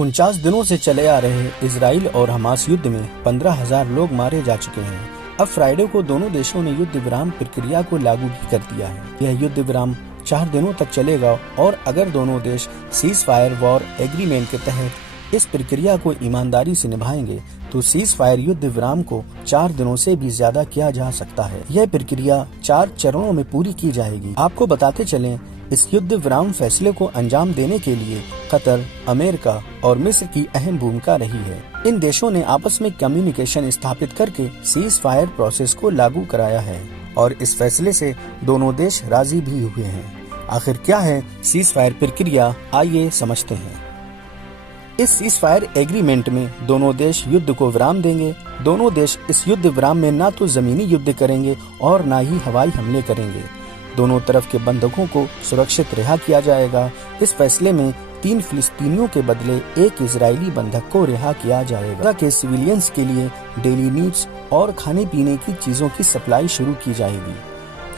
49 दिनों से चले आ रहे इजराइल और हमास युद्ध में 15,000 लोग मारे जा चुके हैं। अब फ्राइडे को दोनों देशों ने युद्ध विराम प्रक्रिया को लागू भी कर दिया है। यह युद्ध विराम 4 दिनों तक चलेगा और अगर दोनों देश सीज फायर वॉर एग्रीमेंट के तहत इस प्रक्रिया को ईमानदारी से निभाएंगे तो सीज फायर युद्ध विराम को 4 दिनों से भी ज्यादा किया जा सकता है। यह प्रक्रिया 4 चरणों में पूरी की जाएगी। आपको बताते चलें, इस युद्ध विराम फैसले को अंजाम देने के लिए कतर, अमेरिका और मिस्र की अहम भूमिका रही है। इन देशों ने आपस में कम्युनिकेशन स्थापित करके सीज फायर प्रोसेस को लागू कराया है और इस फैसले से दोनों देश राजी भी हुए हैं। आखिर क्या है सीज फायर प्रक्रिया, आइए समझते हैं। इस सीज फायर एग्रीमेंट में दोनों देश युद्ध को विराम देंगे। दोनों देश इस युद्ध विराम में न तो जमीनी युद्ध करेंगे और न ही हवाई हमले करेंगे। दोनों तरफ के बंधकों को सुरक्षित रिहा किया जाएगा। इस फैसले में 3 फिलिस्तीनियों के बदले 1 इजरायली बंधक को रिहा किया जाएगा कि सिविलियंस के लिए डेली नीड्स और खाने पीने की चीजों की सप्लाई शुरू की जाएगी।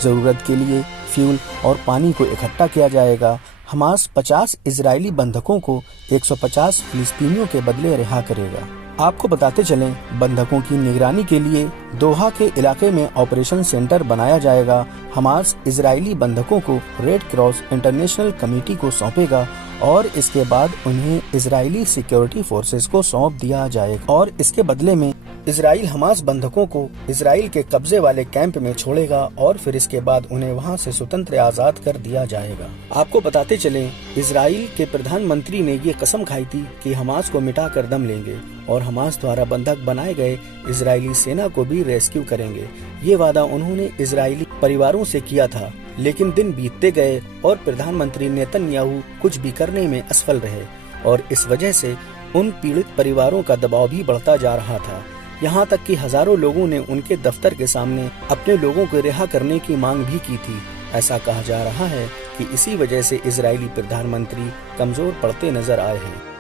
जरूरत के लिए फ्यूल और पानी को इकट्ठा किया जाएगा। हमास 50 इजरायली बंधकों को 150 फिलिस्तीनियों के बदले रिहा करेगा। आपको बताते चलें, बंधकों की निगरानी के लिए दोहा के इलाके में ऑपरेशन सेंटर बनाया जाएगा। हमास इजरायली बंधकों को रेड क्रॉस इंटरनेशनल कमेटी को सौंपेगा और इसके बाद उन्हें इजरायली सिक्योरिटी फोर्सेस को सौंप दिया जाएगा और इसके बदले में इजराइल हमास बंधकों को इजराइल के कब्जे वाले कैंप में छोड़ेगा और फिर इसके बाद उन्हें वहां से स्वतंत्र आजाद कर दिया जाएगा। आपको बताते चलें, इजराइल के प्रधानमंत्री ने ये कसम खाई थी कि हमास को मिटा कर दम लेंगे और हमास द्वारा बंधक बनाए गए इजरायली सेना को भी रेस्क्यू करेंगे। ये वादा उन्होंने इजरायली परिवारों से किया था, लेकिन दिन बीतते गए और प्रधानमंत्री नेतन्याहू कुछ भी करने में असफल रहे और इस वजह से उन पीड़ित परिवारों का दबाव भी बढ़ता जा रहा था। यहाँ तक कि हजारों लोगों ने उनके दफ्तर के सामने अपने लोगों को रिहा करने की मांग भी की थी। ऐसा कहा जा रहा है कि इसी वजह से इजरायली प्रधानमंत्री कमजोर पड़ते नजर आए हैं।